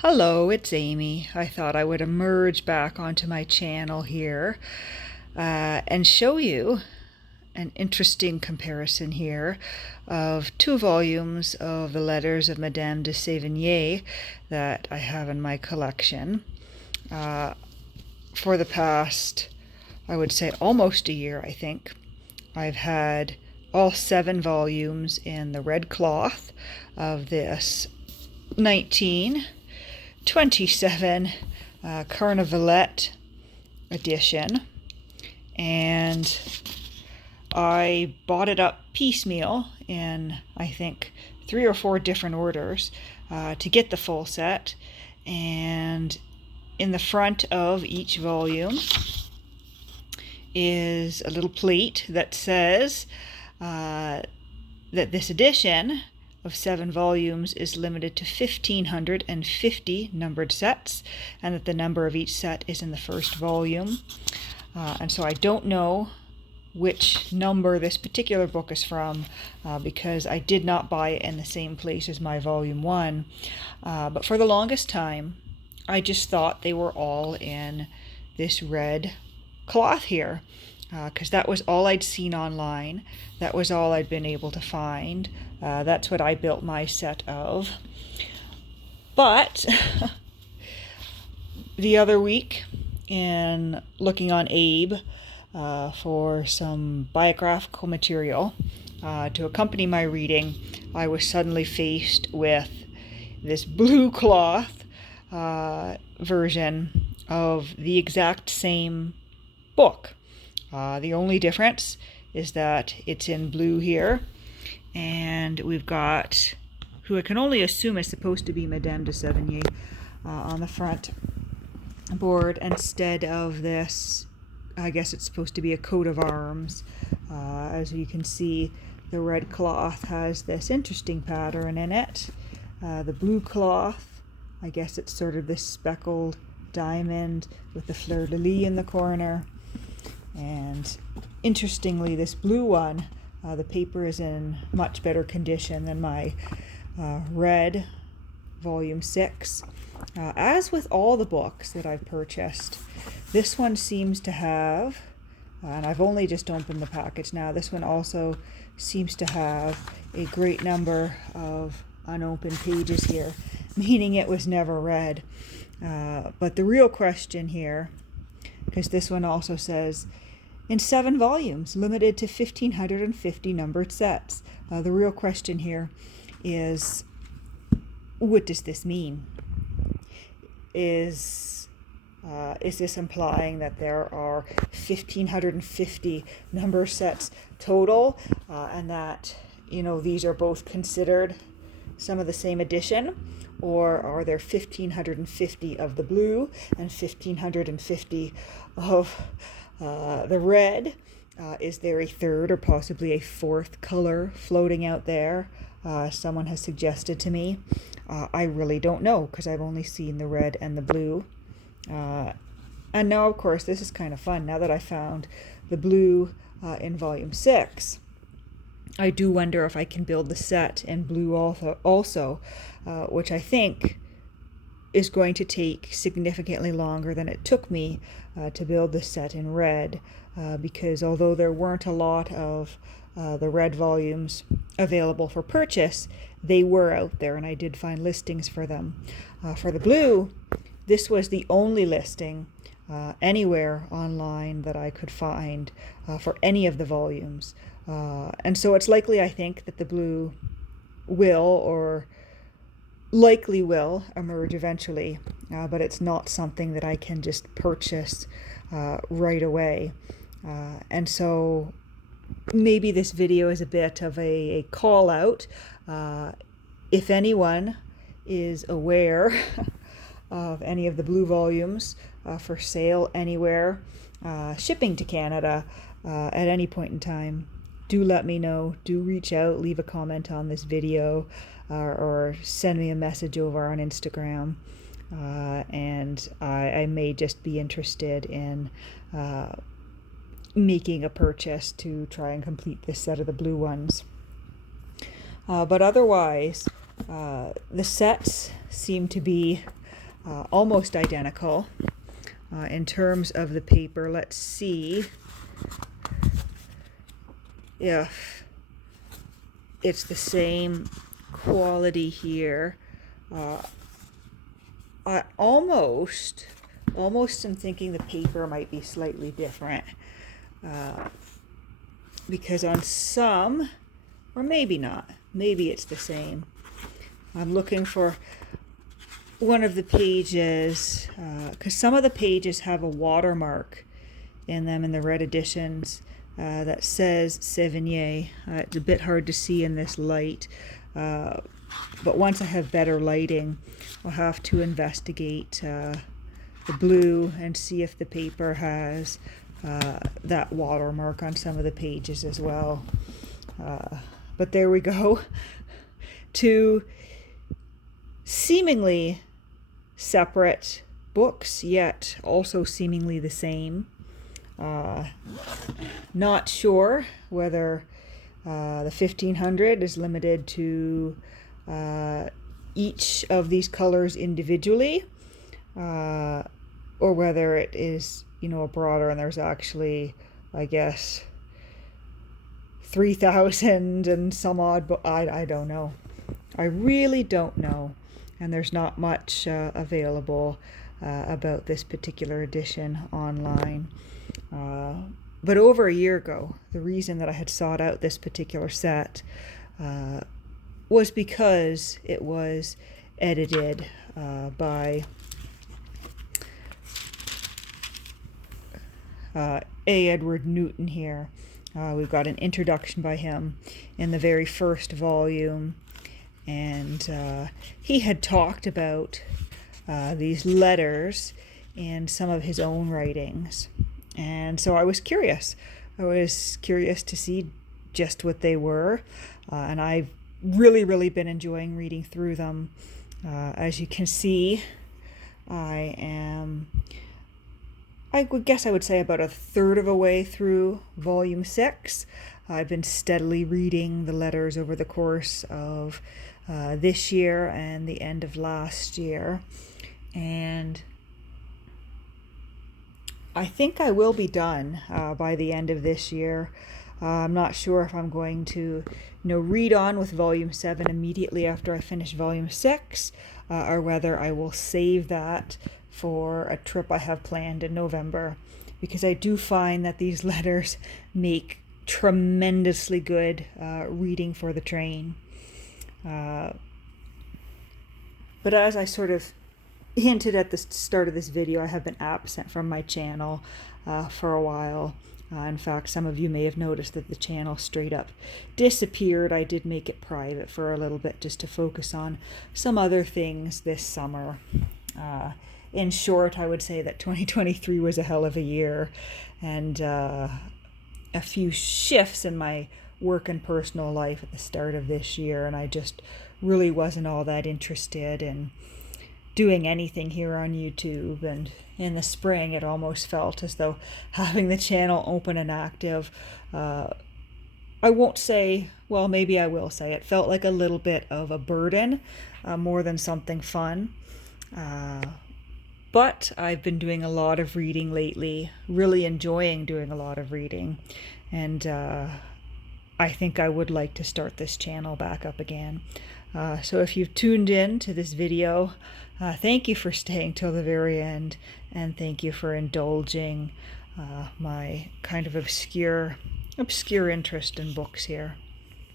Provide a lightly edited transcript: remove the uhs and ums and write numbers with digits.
Hello, it's Amy. I thought I would emerge back onto my channel here and show you an interesting comparison here of two volumes of the letters of Madame de Sévigné that I have in my collection. For the past, I would say almost a year, I think, I've had all 7 volumes in the red cloth of this 1927 Carnavalet edition, and I bought it up piecemeal in, I think, 3 or 4 different orders to get the full set. And in the front of each volume is a little plate that says that this edition of 7 volumes is limited to 1,550 numbered sets, and that the number of each set is in the first volume. And so I don't know which number this particular book is from because I did not buy it in the same place as my volume 1. But for the longest time, I just thought they were all in this red cloth here, because that was all I'd seen online. That was all I'd been able to find. That's what I built my set of. But the other week, in looking on Abe for some biographical material to accompany my reading, I was suddenly faced with this blue cloth version of the exact same book. The only difference is that it's in blue here, and we've got who I can only assume is supposed to be Madame de Sévigné on the front board instead of this. I guess it's supposed to be a coat of arms. As you can see, the red cloth has this interesting pattern in it. The blue cloth, I guess it's sort of this speckled diamond with the fleur-de-lis in the corner. And interestingly, this blue one, the paper is in much better condition than my red volume 6. As with all the books that I've purchased, this one seems to have, and I've only just opened the package now, this one also seems to have a great number of unopened pages here, meaning it was never read. But the real question here, because this one also says, in 7 volumes, limited to 1,550 numbered sets. The real question here is, what does this mean? Is this implying that there are 1,550 number sets total, and that, these are both considered some of the same edition? Or are there 1,550 of the blue and 1,550 of the red? Is there a third or possibly a fourth color floating out there? Someone has suggested to me. I really don't know, because I've only seen the red and the blue. And now, of course, this is kind of fun. Now that I found the blue in volume 6, I do wonder if I can build the set in blue also, which I think is going to take significantly longer than it took me to build the set in red, because although there weren't a lot of the red volumes available for purchase, they were out there, and I did find listings for them. For the blue, this was the only listing anywhere online that I could find for any of the volumes. And so it's likely, I think, that the blue will, or likely will, emerge eventually, but it's not something that I can just purchase right away. And so maybe this video is a bit of a call out. If anyone is aware of any of the blue volumes for sale anywhere, shipping to Canada at any point in time, do let me know. Do reach out, leave a comment on this video, or send me a message over on Instagram. And I may just be interested in making a purchase to try and complete this set of the blue ones. But otherwise, the sets seem to be almost identical. In terms of the paper, let's see if it's the same quality here. I almost am thinking the paper might be slightly different, because on some, or maybe not, maybe it's the same. I'm looking for one of the pages, because some of the pages have a watermark in them in the red editions that says Sévigné. It's a bit hard to see in this light, but once I have better lighting, I'll have to investigate the blue and see if the paper has that watermark on some of the pages as well. But there we go. Two seemingly separate books, yet also seemingly the same. Not sure whether the 1500 is limited to each of these colors individually, or whether it is, a broader, and there's actually, I guess, 3,000 and some odd, but I don't know. I really don't know. And there's not much available about this particular edition online. But over a year ago, the reason that I had sought out this particular set was because it was edited by A. Edward Newton here. We've got an introduction by him in the very first volume, and he had talked about these letters in some of his own writings. And so I was curious. To see just what they were, and I've really been enjoying reading through them. As you can see, I would guess I would say about a third of a way through volume 6. I've been steadily reading the letters over the course of this year and the end of last year, and I think I will be done by the end of this year. I'm not sure if I'm going to read on with volume 7 immediately after I finish volume 6, or whether I will save that for a trip I have planned in November, because I do find that these letters make tremendously good reading for the train. But as I sort of hinted at the start of this video, I have been absent from my channel for a while. In fact, some of you may have noticed that the channel straight up disappeared. I did make it private for a little bit just to focus on some other things this summer. In short, I would say that 2023 was a hell of a year, and a few shifts in my work and personal life at the start of this year, and I just really wasn't all that interested in doing anything here on YouTube. And in the spring, it almost felt as though having the channel open and active, I won't say, well, maybe I will say, it felt like a little bit of a burden more than something fun. But I've been doing a lot of reading lately, really enjoying doing a lot of reading, and I think I would like to start this channel back up again. So if you've tuned in to this video, thank you for staying till the very end, and thank you for indulging my kind of obscure interest in books here.